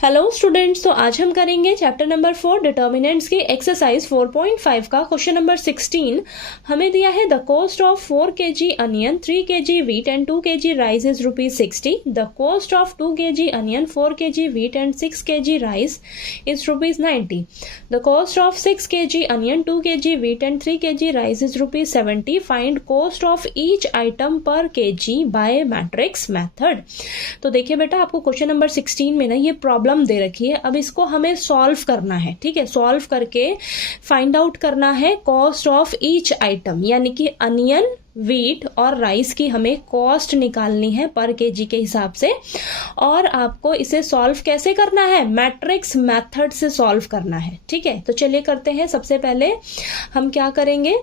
Hello students, तो आज हम करेंगे चैप्टर नंबर 4 डिटर्मिनेंट्स के एक्सरसाइज 4.5 का क्वेश्चन नंबर 16। हमें दिया है the cost of 4 kg onion, 3 kg wheat and 2 kg rice is ₹60। The cost of 2 kg onion, 4 kg wheat and 6 kg rice is ₹90। The cost of 6 kg onion, 2 kg wheat and 3 kg rice is ₹70। Find cost of each item पर kg bye matrix method. तो देखिए बेटा, आपको question number 16 में ना ये problem दे रखी है। अब इसको हमें सॉल्व करना है, ठीक है। सॉल्व करके फाइंड आउट करना है कॉस्ट ऑफ ईच आइटम, यानी कि अनियन, व्हीट और राइस की हमें कॉस्ट निकालनी है पर केजी के हिसाब से। और आपको इसे सॉल्व कैसे करना है? मैट्रिक्स मेथड से सॉल्व करना है, ठीक है। तो चलिए करते हैं। सबसे पहले हम क्या करेंगे,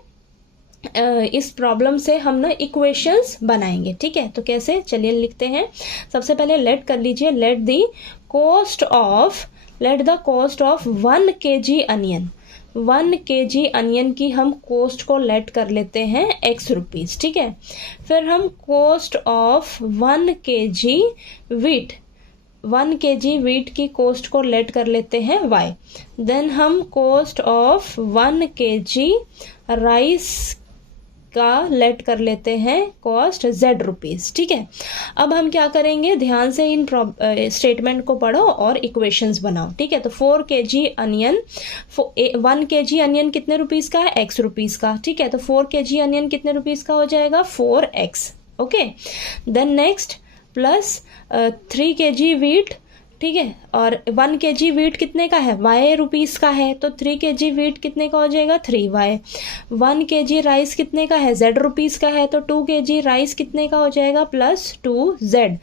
इस प्रॉब्लम से हम ना इक्वेशंस बनाएंगे, ठीक है। तो कैसे, चलिए लिखते हैं। सबसे पहले लेट कर लीजिए, let the cost of 1 kg onion, 1 kg onion की हम कॉस्ट को लेट कर लेते हैं x रुपीज, ठीक है। फिर हम cost of 1 kg wheat, 1 kg wheat की कॉस्ट को लेट कर लेते हैं y। देन हम कॉस्ट ऑफ 1 kg राइस का लेट कर लेते हैं कॉस्ट z रुपीज, ठीक है। अब हम क्या करेंगे, ध्यान से इन स्टेटमेंट को पढ़ो और इक्वेशंस बनाओ, ठीक है। तो 4 kg अनियन, 1 kg अनियन कितने रुपीस का है? x रुपीस का, ठीक है। तो 4 kg अनियन कितने रुपीस का हो जाएगा? 4x, okay. Then next plus 3 kg wheat, ठीक है। और 1 kg वीट कितने का है? y रुपीस का है, तो 3 kg वीट कितने का हो जाएगा? 3y। 1 kg राइस कितने का है? z रुपीस का है, तो 2 kg राइस कितने का हो जाएगा? +2z।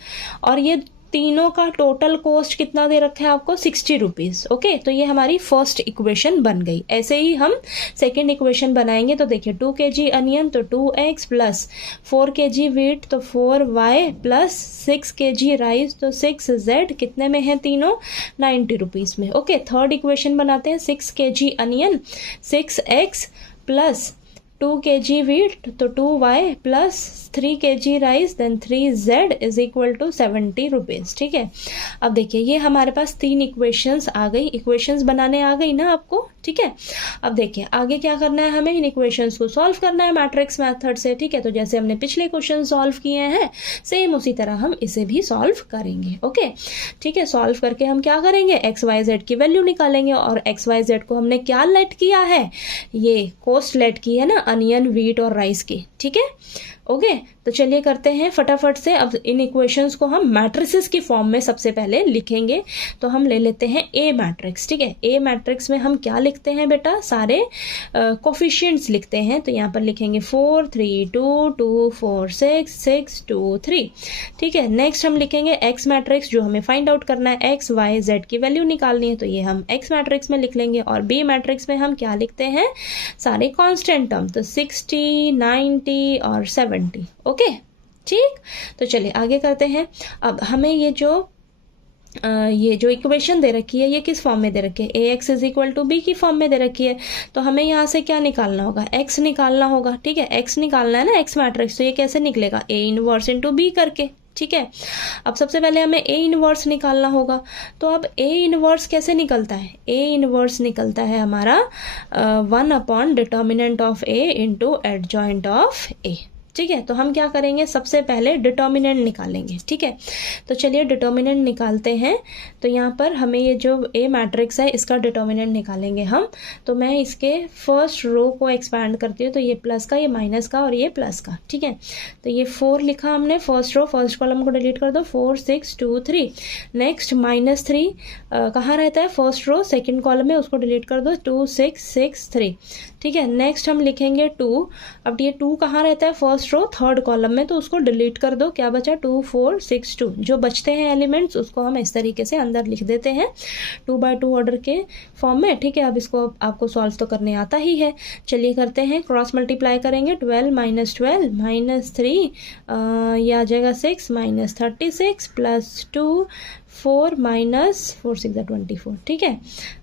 और ये तीनों का टोटल कॉस्ट कितना दे रखा है आपको? 60 रुपीज, ओके। तो ये हमारी फर्स्ट इक्वेशन बन गई। ऐसे ही हम सेकेंड इक्वेशन बनाएंगे। तो देखिए 2 kg अनियन तो 2x प्लस 4 kg वीट तो 4y प्लस 6 kg राइस तो 6z, कितने में है तीनों? 90 रुपीज में, ओके। थर्ड इक्वेशन बनाते हैं। 6 kg onion, 6x plus 2 kg wheat तो 2y plus 3 kg rice then 3z is equal to 70 rupees, ठीक है। अब देखिए ये हमारे पास 3 इक्वेशंस आ गई, इक्वेशंस बनाने आ गई ना आपको, ठीक है। अब देखिए आगे क्या करना है, हमें इन इक्वेशंस को सॉल्व करना है मैट्रिक्स मेथड से, ठीक है। तो जैसे हमने पिछले क्वेश्चन सॉल्व किए हैं सेम उसी तरह हम इसे भी सॉल्व करेंगे, ओके, ठीक है। सॉल्व करके हम क्या करेंगे, XYZ की वैल्यू निकालेंगे। और XYZ को हमने क्या लेट किया है? ये कॉस्ट लेट की है ना, अनियन, व्हीट और राइस की, ठीक है, ओके। तो चलिए करते हैं फटाफट से। अब इन इक्वेशंस को हम मैट्रिसेस की फॉर्म में सबसे पहले लिखेंगे। तो हम ले लेते हैं ए मैट्रिक्स, ठीक है। ए मैट्रिक्स में हम क्या लिखते हैं बेटा? सारे कोफिशिएंट्स लिखते हैं। तो यहाँ पर लिखेंगे 4 3 2 2 4 6 6 2 3, ठीक है। नेक्स्ट हम लिखेंगे एक्स मैट्रिक्स, जो हमें फाइंड आउट करना है XYZ की वैल्यू निकालनी है, तो ये हम एक्स मैट्रिक्स में लिख लेंगे। और बी मैट्रिक्स में हम क्या लिखते हैं? सारे कॉन्स्टेंट टर्म, तो 60 90 और 70, ओके, ठीक। तो चलिए आगे करते हैं। अब हमें ये जो इक्वेशन दे रखी है ये किस फॉर्म में दे रखी है? AX is equal to B की फॉर्म में दे रखी है। तो हमें यहाँ से क्या निकालना होगा? X निकालना होगा, ठीक है। X निकालना है ना, X मैट्रिक्स। तो ये कैसे निकलेगा? A इनवर्स इंटू B करके, ठीक है। अब सबसे पहले हमें A इनवर्स निकालना होगा। तो अब A इनवर्स कैसे निकलता है? A इनवर्स निकलता है हमारा 1 determinant of A into adjoint of A, ठीक है। तो हम क्या करेंगे, सबसे पहले डिटर्मिनेंट निकालेंगे, ठीक है। तो चलिए डिटर्मिनेंट निकालते हैं। तो यहाँ पर हमें ये जो ए मैट्रिक्स है इसका डिटर्मिनेंट निकालेंगे हम। तो मैं इसके फर्स्ट रो को एक्सपैंड करती हूँ। तो ये प्लस का, ये माइनस का और ये प्लस का, ठीक है। तो ये 4 लिखा हमने फर्स्ट रो, फर्स्ट कॉलम को डिलीट कर दो। 4 6 2 3। नेक्स्ट -3 कहाँ रहता है? फर्स्ट रो सेकेंड कॉलम में, उसको डिलीट कर दो। 2 6 6 3, ठीक है। नेक्स्ट हम लिखेंगे 2। अब ये 2 कहाँ रहता है? फर्स्ट रो थर्ड कॉलम में, तो उसको डिलीट कर दो। क्या बचा? 2 4 6 2। जो बचते हैं एलिमेंट्स उसको हम इस तरीके से अंदर लिख देते हैं 2 by 2 ऑर्डर के फॉर्म में, ठीक है। अब इसको आपको सॉल्व तो करने आता ही है। चलिए करते हैं, क्रॉस मल्टीप्लाई करेंगे। 12 -12 -3 ये आ जाएगा 6 -36 प्लस 2 4 -4 6 24, ठीक है।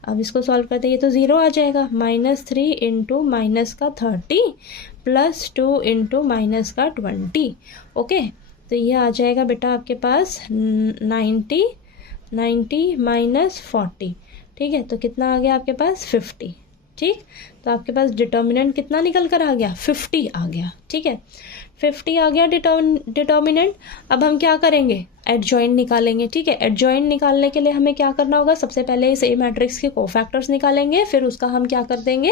अब इसको सॉल्व करते हैं, ये तो 0 आ जाएगा। -3 इंटू माइनस का 30 प्लस 2 इंटू माइनस का 20, ओके। तो ये आ जाएगा बेटा आपके पास 90 90 माइनस 40, ठीक है, तो कितना आ गया आपके पास 50, ठीक। तो आपके पास डिटर्मिनेंट कितना निकल कर आ गया 50 आ गया, ठीक है, 50 आ गया डिटर्मिनेंट। अब हम क्या करेंगे, एडजॉइंट निकालेंगे, ठीक है। एडजॉइंट निकालने के लिए हमें क्या करना होगा, सबसे पहले इस ए मैट्रिक्स के कोफैक्टर्स निकालेंगे, फिर उसका हम क्या कर देंगे,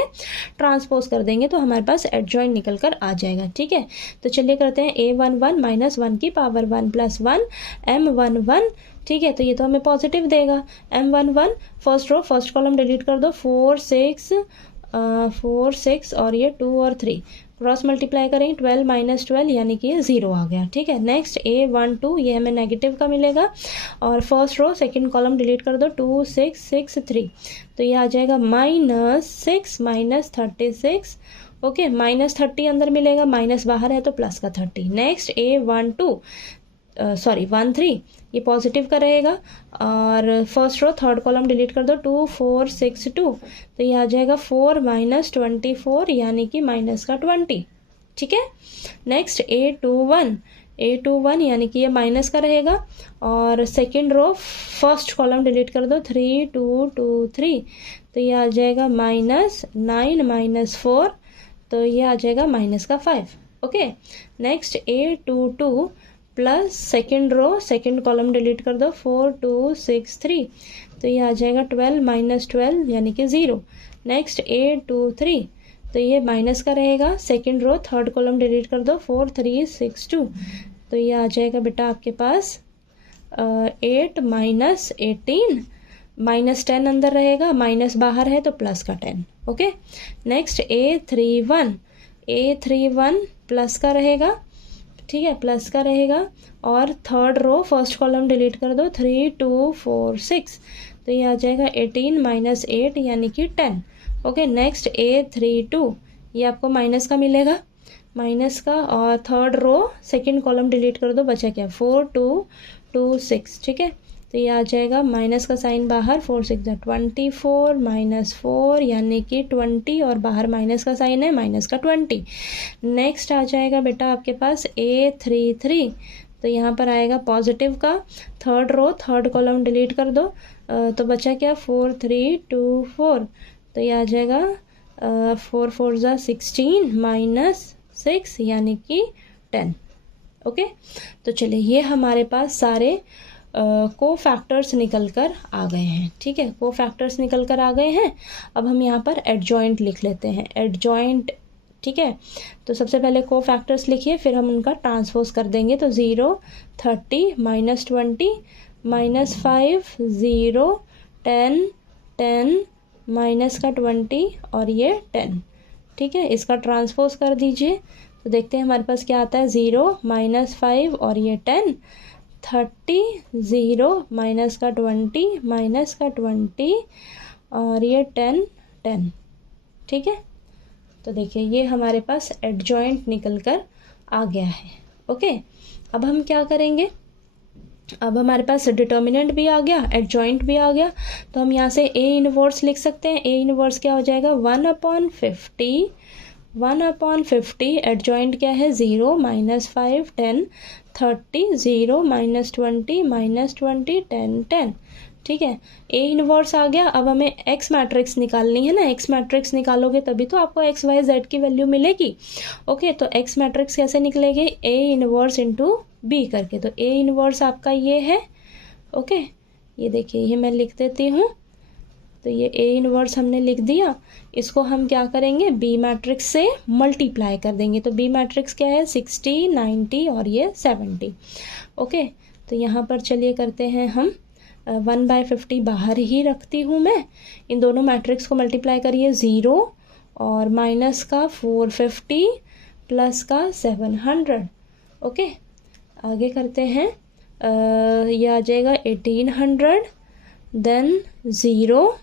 ट्रांसपोज कर देंगे, तो हमारे पास एडजॉइंट निकल कर आ जाएगा, ठीक है। तो चलिए करते हैं A11 माइनस 1 की पावर 1 प्लस 1 M11, ठीक है, तो ये तो हमें पॉजिटिव देगा। M11 first row first column delete कर दो, 4 6 और ये 2 और 3 क्रॉस मल्टीप्लाई करें, 12 माइनस 12 यानी कि ये 0 आ गया, ठीक है। नेक्स्ट A12 ये हमें नेगेटिव का मिलेगा, और first row second column delete कर दो, 2 6 6 3, तो ये आ जाएगा -6 माइनस 36, ओके, -30 अंदर मिलेगा, माइनस बाहर है तो प्लस का 30। नेक्स्ट A13 ये पॉजिटिव का रहेगा, और first row third column delete कर दो, 2 4 6 2, तो ये आ जाएगा 4 माइनस 24 यानी कि माइनस का 20, ठीक है। नेक्स्ट A21 यानी कि ये माइनस का रहेगा, और second row first column delete कर दो, 3 2 2 3, तो ये आ जाएगा -9 माइनस 4, तो ये आ जाएगा माइनस का 5, okay. Next A22 plus second row second column delete कर दो, 4 2 6 3, तो ये आ जाएगा 12 माइनस 12 यानी कि 0। नेक्स्ट A23 तो ये माइनस का रहेगा, second row third column delete कर दो, 4 3 6 2, तो ये आ जाएगा बेटा आपके पास 8 माइनस 18, माइनस 10 अंदर रहेगा, माइनस बाहर है तो प्लस का 10, ओके। नेक्स्ट A31 प्लस का रहेगा, ठीक है, प्लस का रहेगा, और third row first column delete कर दो, 3 2 4 6, तो ये आ जाएगा 18 माइनस 8 यानी कि 10, ओके। नेक्स्ट A32 ये आपको माइनस का मिलेगा, माइनस का, और third row second column delete कर दो, बचा क्या 4 2 2 6, ठीक है, तो ये आ जाएगा माइनस का साइन बाहर, 4 6 24 माइनस 4 यानी कि 20, और बाहर माइनस का साइन है, माइनस का 20। नेक्स्ट आ जाएगा बेटा आपके पास A33, तो यहाँ पर आएगा पॉजिटिव का, third row third column delete कर दो, तो बचा क्या 4 3 2 4, तो ये आ जाएगा 4 4 16 माइनस 6 यानी कि 10, ओके। तो चलिए ये हमारे पास सारे को फैक्टर्स निकल कर आ गए हैं, ठीक है, को फैक्टर्स निकल कर आ गए हैं। अब हम यहाँ पर एडजॉइंट लिख लेते हैं, एडजॉइंट, ठीक है। तो सबसे पहले को फैक्टर्स लिखिए, फिर हम उनका ट्रांसपोज कर देंगे, तो 0 30 माइनस 20 माइनस 5 0 10 10 माइनस का 20 और ये 10, ठीक है, इसका ट्रांसपोज कर दीजिए, तो देखते हैं हमारे पास क्या आता है, 0 माइनस 5 और ये 10, 30 0 माइनस का 20 माइनस का 20 और ये 10 10, ठीक है। तो देखिए ये हमारे पास एडजॉइंट निकल कर आ गया है, ओके। अब हम क्या करेंगे, अब हमारे पास डिटर्मिनेंट भी आ गया, एडजॉइंट भी आ गया, तो हम यहाँ से A इनवर्स लिख सकते हैं। A इनवर्स क्या हो जाएगा, 1/50, 1/50, एडजॉइंट क्या है 0 माइनस 5 10 30 0 माइनस 20 माइनस 20 10 10, ठीक है। A इनवर्स आ गया। अब हमें X मैट्रिक्स निकालनी है ना, X मैट्रिक्स निकालोगे तभी तो आपको X Y Z की वैल्यू मिलेगी, ओके। तो X मैट्रिक्स कैसे निकलेगी, A इनवर्स इंटू B करके, तो A इनवर्स आपका ये है, ओके, ये देखिए ये मैं लिख देती हूँ, तो ये A इनवर्स हमने लिख दिया, इसको हम क्या करेंगे B मैट्रिक्स से मल्टीप्लाई कर देंगे, तो B मैट्रिक्स क्या है 60 90 और ये 70, ओके। तो यहाँ पर चलिए करते हैं हम 1/50 बाहर ही रखती हूँ मैं, इन दोनों मैट्रिक्स को मल्टीप्लाई करिए, 0 और माइनस का 450 प्लस का 700, ओके। आगे करते हैं, ये आ जाएगा 1800, देन 0,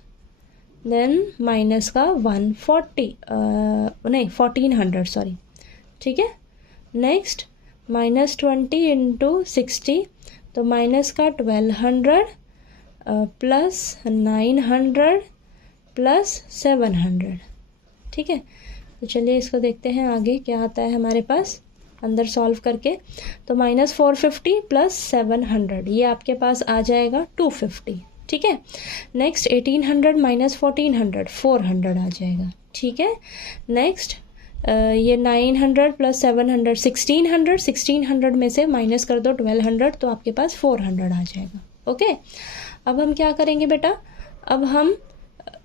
देन माइनस का 140 नहीं 1400 सॉरी, ठीक है। नेक्स्ट माइनस 20 इंटू 60, तो माइनस का 1200 प्लस 900 प्लस 700, ठीक है। तो चलिए इसको देखते हैं आगे क्या आता है हमारे पास। अंदर सॉल्व करके। तो -450 प्लस 700 ये आपके पास आ जाएगा 250, ठीक है। नेक्स्ट 1800 माइनस 1400 400 आ जाएगा, ठीक है। नेक्स्ट ये 900 प्लस 700 1600 में से माइनस कर दो 1200 तो आपके पास 400 आ जाएगा, ओके। अब हम क्या करेंगे बेटा, अब हम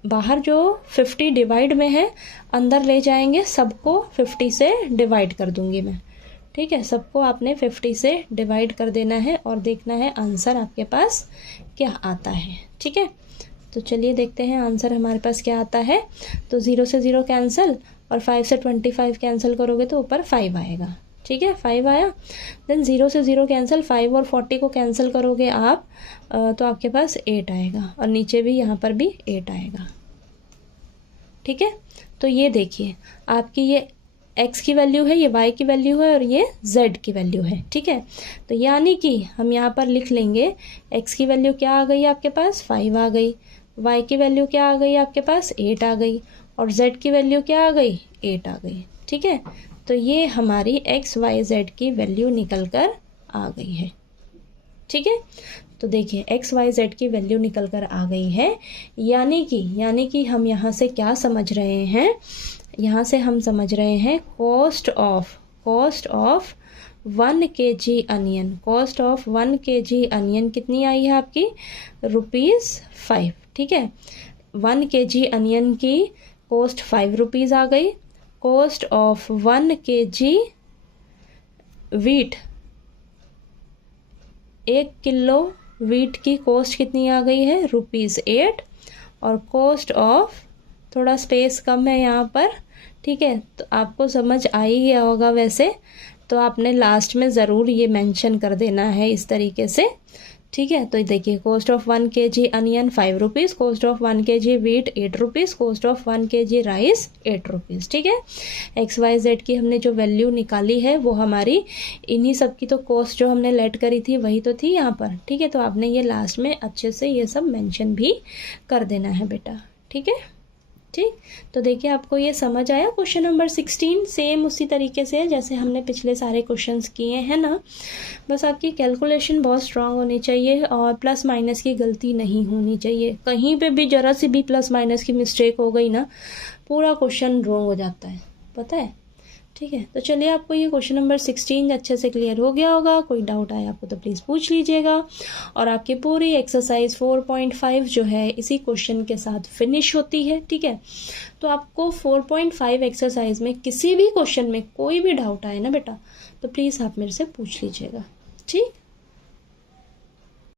बाहर जो 50 डिवाइड में है अंदर ले जाएंगे, सबको 50 से डिवाइड कर दूंगी मैं, ठीक है। सबको आपने 50 से डिवाइड कर देना है और देखना है आंसर आपके पास क्या आता है, ठीक है। तो चलिए देखते हैं आंसर हमारे पास क्या आता है। तो 0 से 0 कैंसिल और 5 से 25 कैंसिल करोगे तो ऊपर 5 आएगा, ठीक है। 5 आया। देन 0 से 0 कैंसिल, 5 और 40 को कैंसिल करोगे आप तो आपके पास 8 आएगा और नीचे भी यहाँ पर भी 8 आएगा, ठीक है। तो ये देखिए आपकी ये x की वैल्यू है, ये y की वैल्यू है और ये z की वैल्यू है, ठीक है। तो यानी कि हम यहाँ पर लिख लेंगे x की वैल्यू क्या आ गई आपके पास 5 आ गई, y की वैल्यू क्या आ गई आपके पास 8 आ गई और z की वैल्यू क्या आ गई 8 आ गई, ठीक है। तो ये हमारी x y z की वैल्यू निकल कर आ गई है, ठीक है। तो देखिए x y z की वैल्यू निकल कर आ गई है, यानी कि हम यहाँ से क्या समझ रहे हैं, यहाँ से हम समझ रहे हैं cost of 1 kg onion, cost of 1 kg onion कितनी आई है आपकी ₹5, ठीक है। 1 kg अनियन की कॉस्ट 5 रुपीज़ आ गई। Cost of 1 kg wheat, 1 kilo wheat की कॉस्ट कितनी आ गई है ₹8 और कॉस्ट ऑफ, थोड़ा स्पेस कम है यहाँ पर, ठीक है। तो आपको समझ आ ही गया होगा वैसे, तो आपने लास्ट में ज़रूर ये मेंशन कर देना है इस तरीके से, ठीक है। तो देखिए cost of 1 kg onion 5 rupees, cost of 1 kg wheat 8 rupees, cost of 1 kg rice 8 rupees, ठीक है। एक्स वाई जेड की हमने जो वैल्यू निकाली है वो हमारी इन्हीं सब की तो कॉस्ट जो हमने लेट करी थी वही तो थी यहाँ पर, ठीक है। तो आपने ये लास्ट में अच्छे से ये सब मेंशन भी कर देना है बेटा, ठीक है, ठीक। तो देखिए आपको ये समझ आया। क्वेश्चन नंबर 16 सेम उसी तरीके से है जैसे हमने पिछले सारे क्वेश्चंस किए हैं ना, बस आपकी कैलकुलेशन बहुत स्ट्रांग होनी चाहिए और प्लस माइनस की गलती नहीं होनी चाहिए। कहीं पे भी ज़रा सी भी प्लस माइनस की मिस्टेक हो गई ना पूरा क्वेश्चन रॉन्ग हो जाता है, पता है, ठीक है। तो चलिए आपको ये क्वेश्चन नंबर 16 अच्छे से क्लियर हो गया होगा। कोई डाउट आया आपको तो प्लीज़ पूछ लीजिएगा। और आपकी पूरी एक्सरसाइज 4.5 जो है इसी क्वेश्चन के साथ फिनिश होती है, ठीक है। तो आपको 4.5 एक्सरसाइज में किसी भी क्वेश्चन में कोई भी डाउट आए ना बेटा तो प्लीज़ आप मेरे से पूछ लीजिएगा, ठीक।